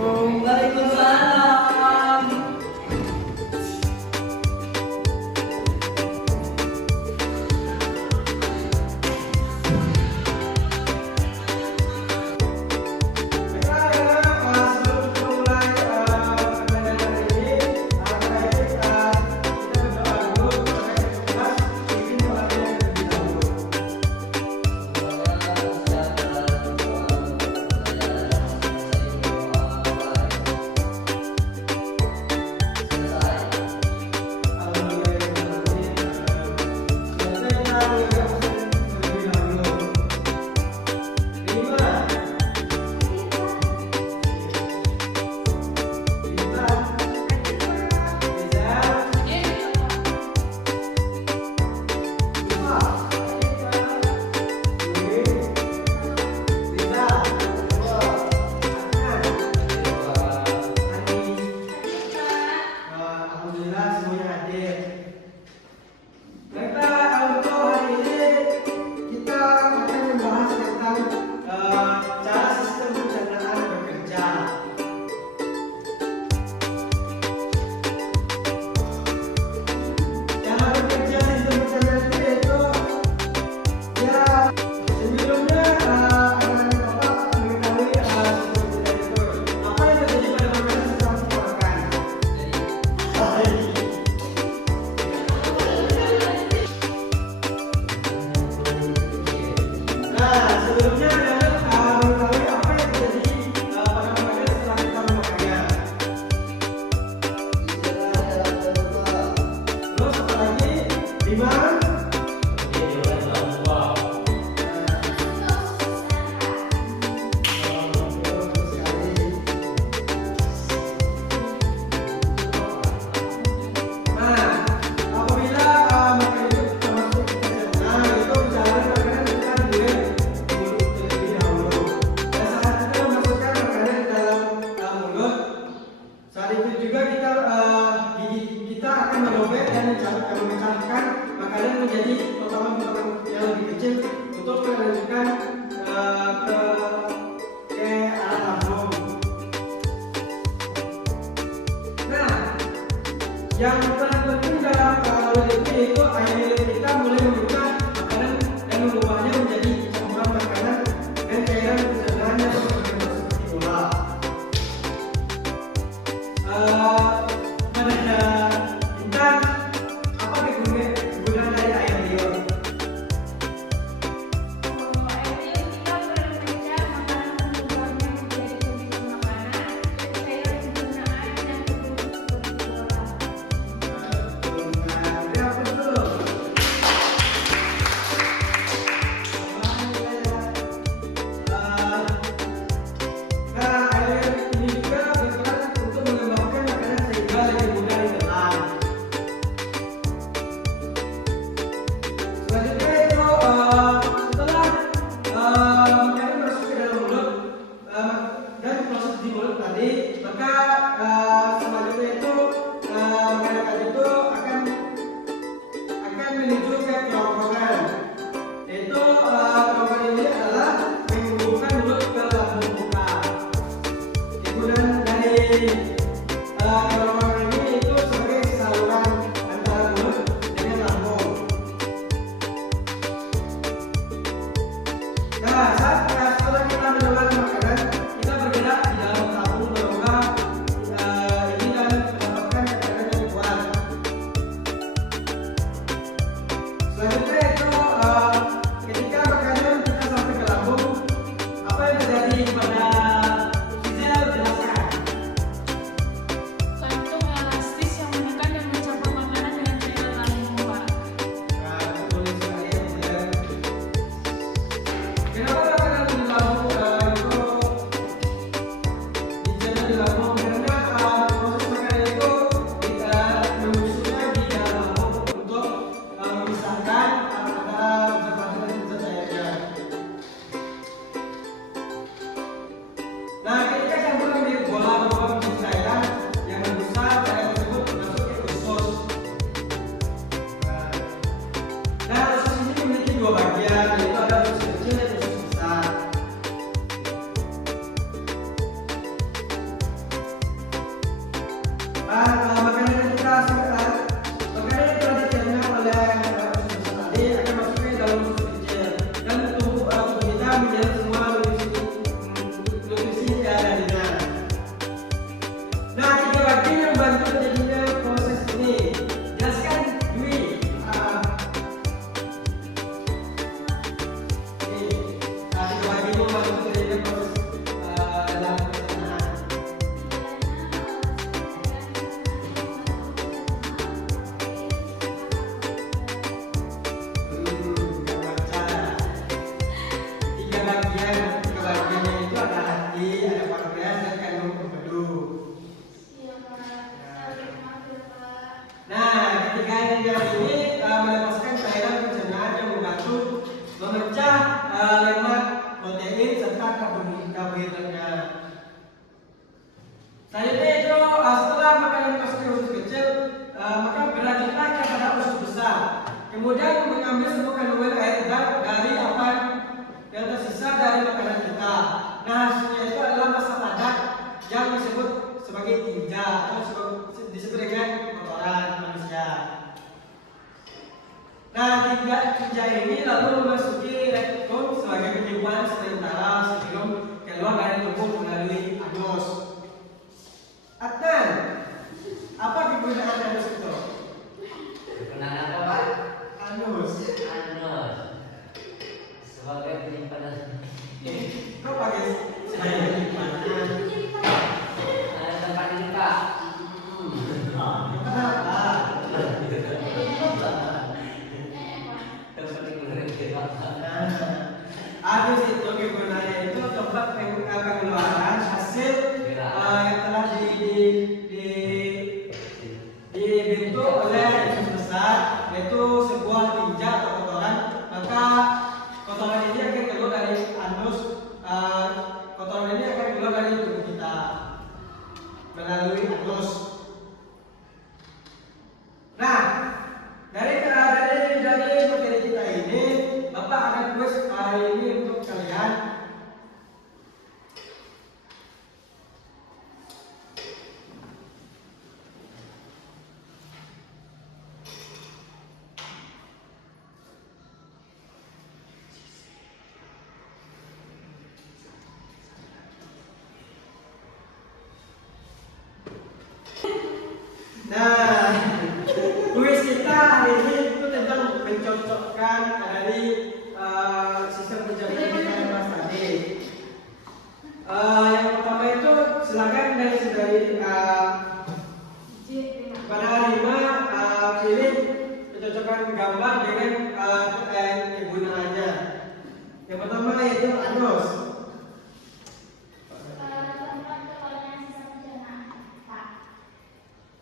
Assalamualaikum. Waalaikumsalam. memecahkan makanan menjadi potongan-potongan yang lebih kecil untuk melanjutkan ke arah lambung. Nah, yang paling penting dalam lilit yaitu ayam lilit kita mulai membuka makanan dan mengubahnya menjadi campuran makanan dan cairan sederhana seperti bola. Selanjutnya itu setelah makanan memasuki usus kecil, maka berlanjutlah kepada usus besar. Kemudian mengambil semua kandungan air dari apa yang tersisa dari makanan kita. Nah, hasilnya itu adalah massa padat yang disebut sebagai tinja atau disebut dengan kotoran manusia. Nah, tinja ini lalu memasuki rektum sebagai penyimpan sementara sebelum keluar dari tubuh melalui anus. Adnan, apa kegunaan anus itu? Kegunaan apa, Pak? Anus. Anus sebagai penyimpanan. Kau pakai saya penyimpanan. Ada tempat ini, Kak. Kenapa? Tempat ini, Pak. Anus itu kegunaannya itu tempat pengeluaran hasil yang telah dibentuk oleh usus besar, yaitu sebuah tinja atau kotoran. Maka kotoran ini akan keluar dari anus. Kotoran ini akan keluar dari tubuh kita melalui anus. Nah, dari materi kita ini, Bapak akan kuis hari ini untuk kalian. Nah, kuis kita hari ini itu tentang mencocokkan dari sistem pencernaan kita yang Mas tadi. Yang pertama itu silakan dari pada 5 pilih mencocokkan gambar dengan kegunaannya. Yang pertama yaitu anus.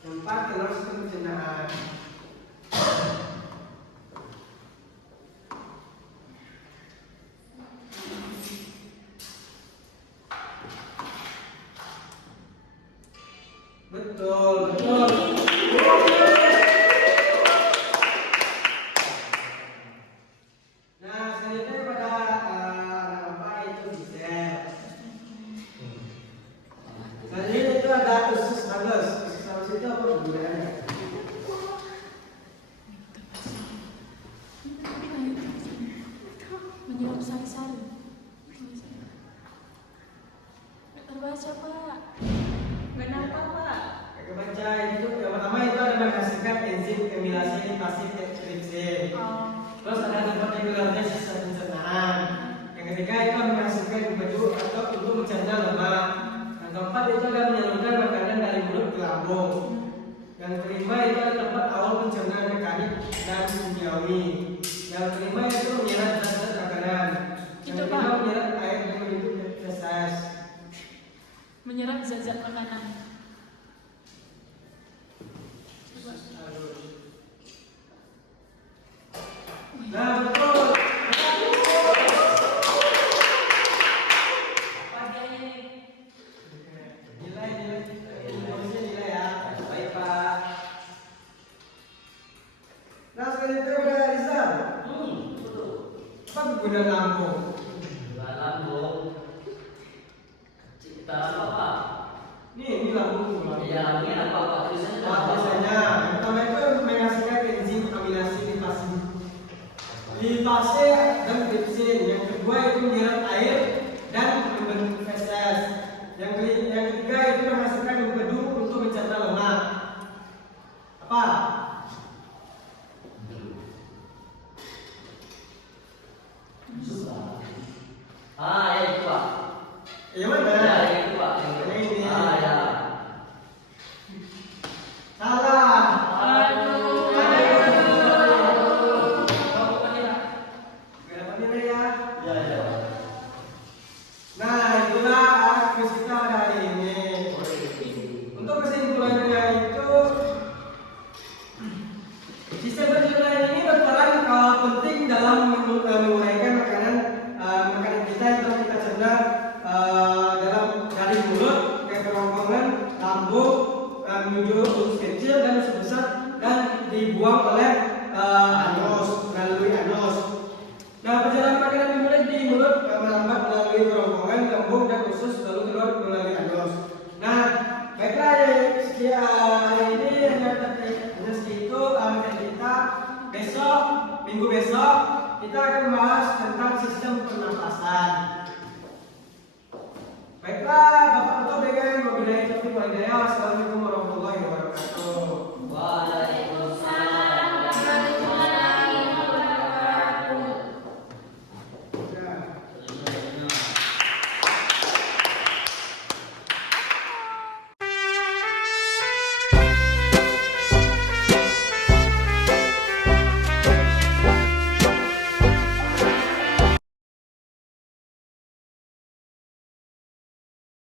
Tempat telur sistem pencernaan. Betul. Nah, selanjutnya pada apa itu gisel. Selanjutnya itu ada usus halus. Usus halus itu apa kegunaannya? Menyerap sari-sari. Terbaca, Pak. Kenapa, Pak? Kebaca itu yang pertama itu ada menghasilkan enzim amilase pasif tripsin. Terus ada tempat regularnya sistem pencernaan. Yang ketiga itu menghasilkan empedu atau untuk mencerna lemak. Yang keempat itu ada menyalurkan makanan dari mulut ke lambung. Yang kelima itu ada tempat awal pencernaan mekanik dan kimiawi. Yang kelima itu menyerap zat-zat makanan. Yang kelima menyerap air dan membentuk feses. Menyerap zat-zat makanan. Nah, betul. Apa dia ini? Nilai ya. Baik, Pak. Nah, selanjutnya udah Rizal. Betul. Apa kegunaan lambung? Dua lambung. Cipta apa, Pak? Ini lambung. Iya, lambungnya apa, Pak? Tulisannya apa? Biasanya yang pertama itu menghasilkan enzim amilase lipase dan tripsin. Yang kedua itu menyerap air dan membentuk feses. Yang ketiga itu menghasilkan empedu untuk mencerna lemak. Apa? Ya itu, Pak. Yang mana? Ya, itu, Pak. Yang ini. Ya. Salah. Aduh. Gak dapat nilai ya. Ya. Nah, itulah kuis kita pada hari ini. Untuk kesimpulannya itu, sistem pencernaan ini berperan penting dalam menguraikan makanan kita yang telah kita cerna dari mulut ke kerongkongan lambung menuju usus kecil dan usus besar dan dibuang oleh anus, melalui anus. Nah, perjalanan makanan dimulai di mulut, melambat melalui kerongkongan, lambung dan usus, lalu keluar melalui anus. Nah, baiklah sekian ini hanya segitu materi kita. Besok, minggu besok kita akan membahas tentang sistem pernapasan. Baiklah, Bapak Ketua BKM, wabillahi taufiq wal hidayah.